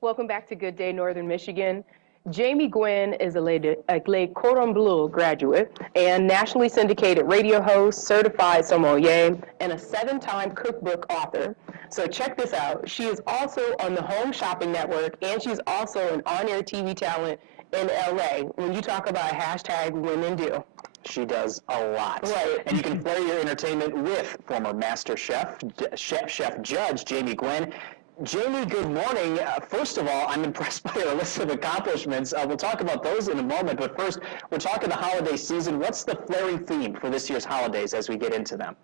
Welcome back to Good Day Northern Michigan. Jamie Gwen is a Cordon Bleu graduate and nationally syndicated radio host, certified sommelier, and a seven-time cookbook author. So check this out. She is also on the Home Shopping Network, and she's also an on-air TV talent in LA. When you talk about hashtag women do. She does a lot. Right. And you can flare your entertainment with former Master Chef Judge Jamie Gwen. Jamie, good morning. First of all, I'm impressed by your list of accomplishments. We'll talk about those in a moment, but first, we're talking the holiday season. What's the flaring theme for this year's holidays as we get into them?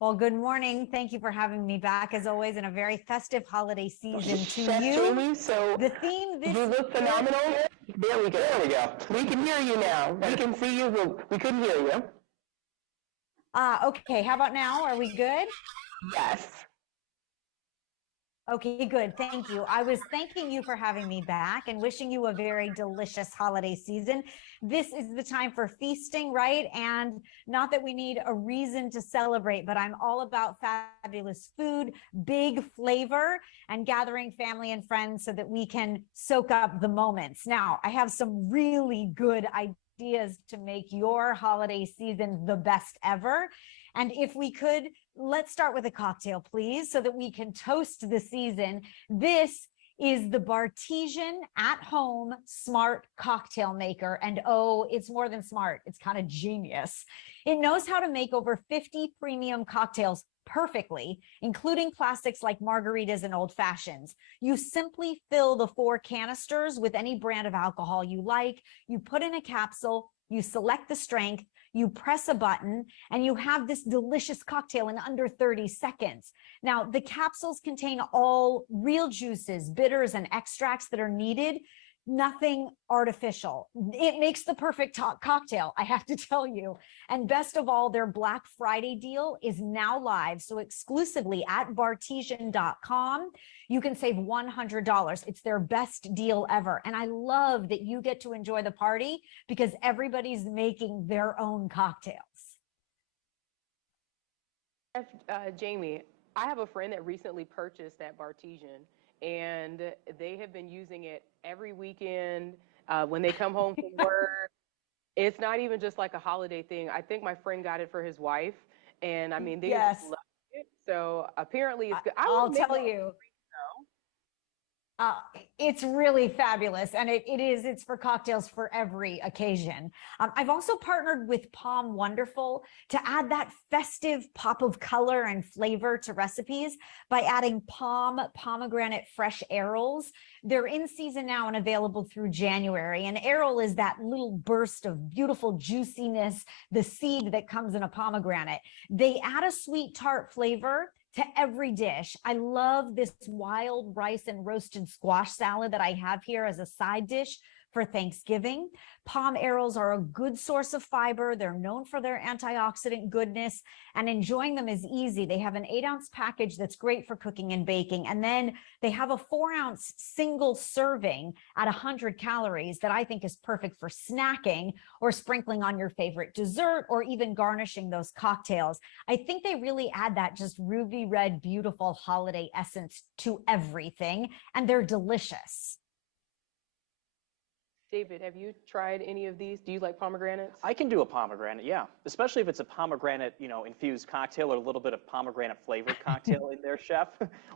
Well, good morning. Thank you for having me back, as always, in a very festive holiday season to Chef you. Jamie, so The theme this you look phenomenal. There we go. There we go. We can hear you now. We can see you, but we couldn't hear you. Okay, how about now? Are we good? Yes. Okay, good. Thank you. I was thanking you for having me back and wishing you a very delicious holiday season. This is the time for feasting, right? And not that we need a reason to celebrate, but I'm all about fabulous food, big flavor, and gathering family and friends so that we can soak up the moments. Now, I have some really good ideas to make your holiday season the best ever. And if we could, let's start with a cocktail, please, so that we can toast the season. This is the Bartesian at-home smart cocktail maker. And oh, it's more than smart. It's kind of genius. It knows how to make over 50 premium cocktails perfectly, including classics like margaritas and old fashions. You simply fill the 4 canisters with any brand of alcohol you like. You put in a capsule, you select the strength, you press a button, and you have this delicious cocktail in under 30 seconds. Now, the capsules contain all real juices, bitters, and extracts that are needed. Nothing artificial. It makes the perfect cocktail, I have to tell you. And best of all, their Black Friday deal is now live. So exclusively at bartesian.com, you can save $100. It's their best deal ever. And I love that you get to enjoy the party because everybody's making their own cocktails. Jamie, I have a friend that recently purchased that Bartesian, and they have been using it every weekend when they come home from work. It's not even just like a holiday thing. I think my friend got it for his wife, and I mean, they Yes. love it. So apparently it's good. I'll tell you. It's really fabulous, and it's for cocktails for every occasion. I've also partnered with Palm Wonderful to add that festive pop of color and flavor to recipes by adding pomegranate fresh arrows. They're in season now and available through January. And arrow is that little burst of beautiful juiciness, the seed that comes in a pomegranate. They add a sweet tart flavor to every dish. I love this wild rice and roasted squash salad that I have here as a side dish for Thanksgiving. Palm arrows are a good source of fiber. They're known for their antioxidant goodness, and enjoying them is easy. They have an 8-ounce package that's great for cooking and baking. And then they have a 4-ounce single serving at 100 calories that I think is perfect for snacking or sprinkling on your favorite dessert or even garnishing those cocktails. I think they really add that just ruby red, beautiful holiday essence to everything, and they're delicious. David, have you tried any of these? Do you like pomegranates? I can do a pomegranate, yeah. Especially if it's a pomegranate, infused cocktail or a little bit of pomegranate flavored cocktail in there, Chef.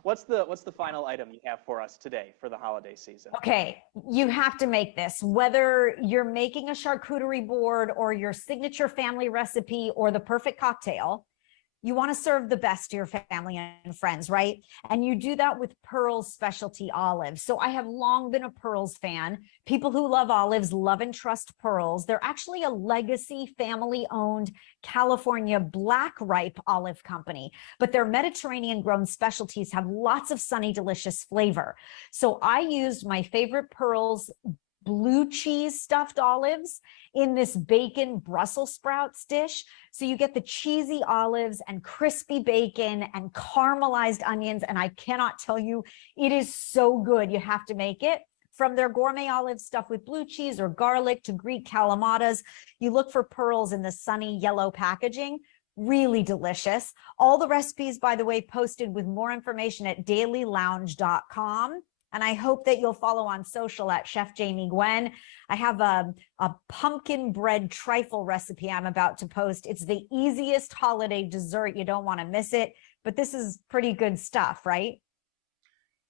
What's the final item you have for us today for the holiday season? Okay, you have to make this. Whether you're making a charcuterie board or your signature family recipe or the perfect cocktail, you want to serve the best to your family and friends, right? And you do that with Pearl's specialty olives. So I have long been a Pearl's fan. People who love olives love and trust Pearl's. They're actually a legacy family-owned California black ripe olive company, but their Mediterranean grown specialties have lots of sunny, delicious flavor. So I used my favorite Pearl's blue cheese stuffed olives in this bacon Brussels sprouts dish. So you get the cheesy olives and crispy bacon and caramelized onions. And I cannot tell you, it is so good. You have to make it. From their gourmet olive stuffed with blue cheese or garlic to Greek calamatas, you look for Pearls in the sunny yellow packaging. Really delicious. All the recipes, by the way, posted with more information at dailylounge.com. And I hope that you'll follow on social at Chef Jamie Gwen. I have a pumpkin bread trifle recipe I'm about to post. It's the easiest holiday dessert. You don't want to miss it, but this is pretty good stuff, right?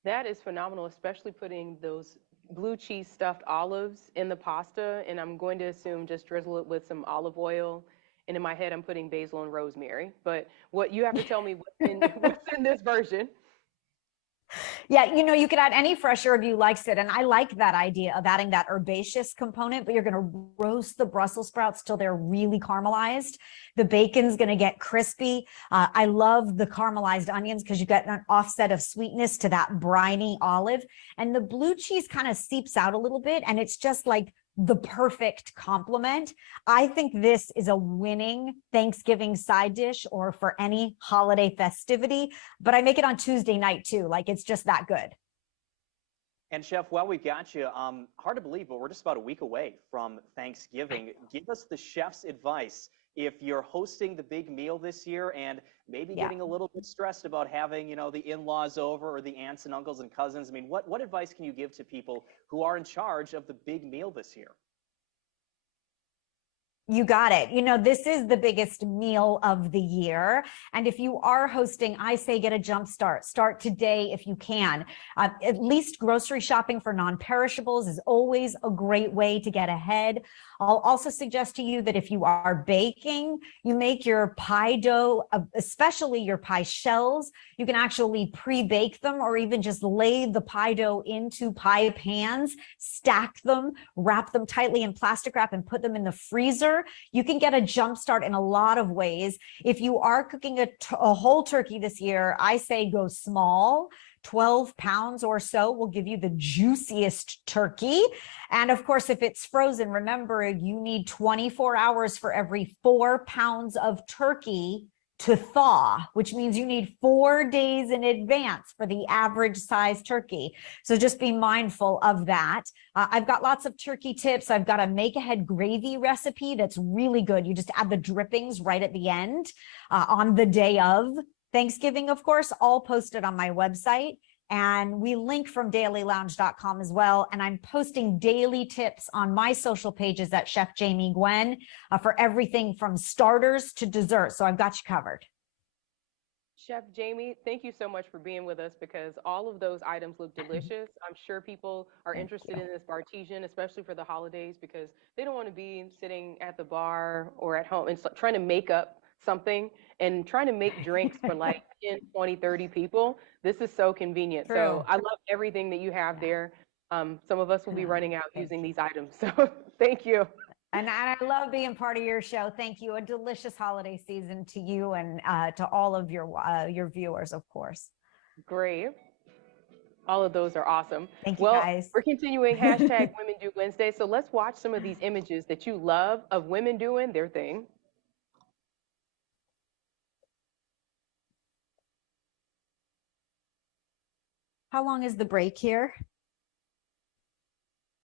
That is phenomenal, especially putting those blue cheese stuffed olives in the pasta. And I'm going to assume just drizzle it with some olive oil. And in my head, I'm putting basil and rosemary. But what you have to tell me what's in this version. Yeah, you know, you could add any fresh herb you likes it. And I like that idea of adding that herbaceous component, but you're going to roast the Brussels sprouts till they're really caramelized. The bacon's going to get crispy. I love the caramelized onions because you get an offset of sweetness to that briny olive. And the blue cheese kind of seeps out a little bit. And it's just like the perfect complement. I think this is a winning Thanksgiving side dish or for any holiday festivity, but I make it on Tuesday night too. Like it's just that good. And Chef, while we've got you, hard to believe, but we're just about a week away from Thanksgiving. Give us the chef's advice if you're hosting the big meal this year and maybe Yeah. getting a little bit stressed about having, you know, the in-laws over or the aunts and uncles and cousins. I mean, what advice can you give to people who are in charge of the big meal this year? You got it. You know, this is the biggest meal of the year. And if you are hosting, I say get a jump start. Start today if you can. At least grocery shopping for non-perishables is always a great way to get ahead. I'll also suggest to you that if you are baking, you make your pie dough, especially your pie shells. You can actually pre-bake them or even just lay the pie dough into pie pans, stack them, wrap them tightly in plastic wrap and put them in the freezer. You can get a jump start in a lot of ways. If you are cooking a whole turkey this year, I say go small. 12 pounds or so will give you the juiciest turkey. And of course, if it's frozen, remember you need 24 hours for every 4 pounds of turkey to thaw, which means you need 4 days in advance for the average size turkey. So just be mindful of that. I've got lots of turkey tips. I've got a make ahead gravy recipe that's really good. You just add the drippings right at the end on the day of Thanksgiving, of course, all posted on my website. And we link from dailylounge.com as well. And I'm posting daily tips on my social pages at Chef Jamie Gwen for everything from starters to dessert. So I've got you covered. Chef Jamie, thank you so much for being with us because all of those items look delicious. I'm sure people are interested in this Bartesian, especially for the holidays, because they don't want to be sitting at the bar or at home and trying to make up something and trying to make drinks for like 10, 20, 30 people. This is so convenient. True. So I love everything that you have there. Some of us will be running out using these items. So thank you. And I love being part of your show. Thank you. A delicious holiday season to you and to all of your viewers, of course. Great. All of those are awesome. Thank you, Well, guys. we're continuing hashtag Women Do Wednesday. So let's watch some of these images that you love of women doing their thing. How long is the break here?